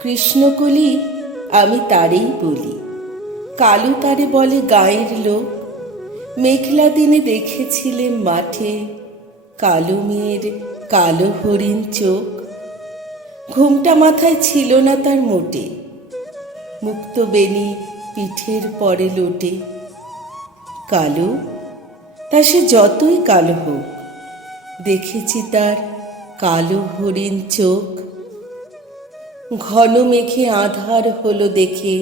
কৃষ্ণকলি আমি তারেই বলি, কালু তারে বলে গাঁয়ের লোক। মেঘলা দিনে দেখেছিলেন মাঠে কালো মেয়ের কালো হরিণ চোখ। ঘুমটা মাথায় ছিল না তার মোটে, মুক্ত বেনি পিঠের পরে লোটে। কালো তা সে যতই কালো হোক, দেখেছি তার কালো হরিণ চোখ। ঘন মেঘে আধার হলো দেখে,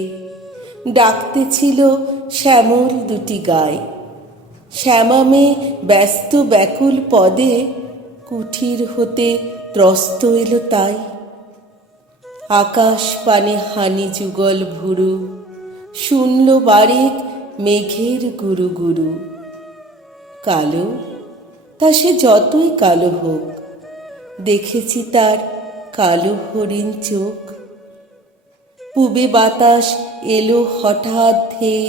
ডাকতেছিল শ্যামল দুটি গায়ে। শ্যামা মেয়ে ব্যস্ত ব্যাকুল পদে, কুঠির হতে ত্রস্ত এলো তাই। আকাশ পানে হানি যুগল ভুরু, শুনল বারেক মেঘের গুরু গুরু। কালো তা সে যতই কালো হোক, দেখেছি তার কালো হরিণ চোখ। পূবে বাতাস এলো হঠাৎ ধেয়ে,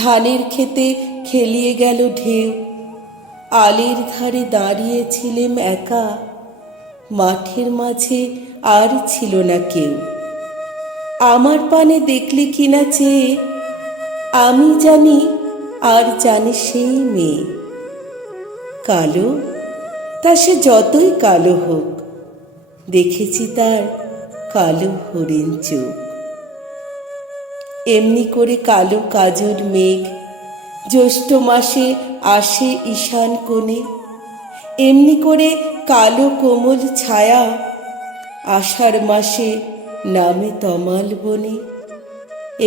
ধানের ক্ষেতে খেলিয়ে গেল ঢেউ। আলের ধারে দাঁড়িয়েছিলেম একা, মাঠের মাঝে আর ছিল না কেউ। আমার পানে দেখলে কিনা চেয়ে, আমি জানি আর জানে সেই মেয়ে। কালো তা সে যতই কালো হোক, দেখেছি তার কালো হরিণ চোখ। এমনি করে কালো কাজল মেঘ জ্যৈষ্ঠ মাসে আসে ঈশান কোণে। এমনি করে কালো কোমল ছায়া আষাঢ় মাসে নামে তমাল বনে।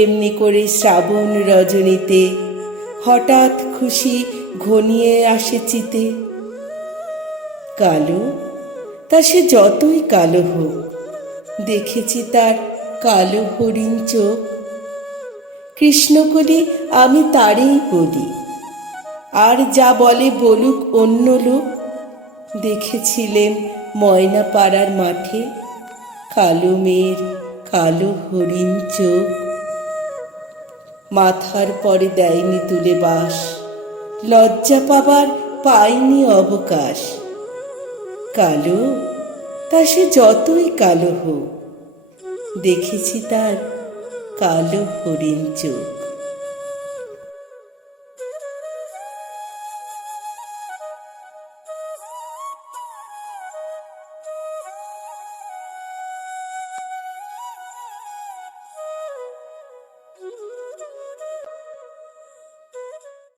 এমনি করে শ্রাবণ রজনীতে হঠাৎ খুশি ঘনিয়ে আসে চিতে। কালো তা সে যতই কালো হোক, দেখেছি তার কালো হরিণ চোখ। কৃষ্ণকলি আমি তারেই বলি, আর যা বলে বলুক অন্য লোক। দেখেছিলেন ময়না পাড়ার মাঠে কালো মেয়ের কালো হরিণ চোখ। মাথার পরে দেয়নি তুলে বাস, লজ্জা পাবার পায়নি অবকাশ। কালো তা সে যতই কালো হোক, দেখেছি তার কালো হরিণ চোখ।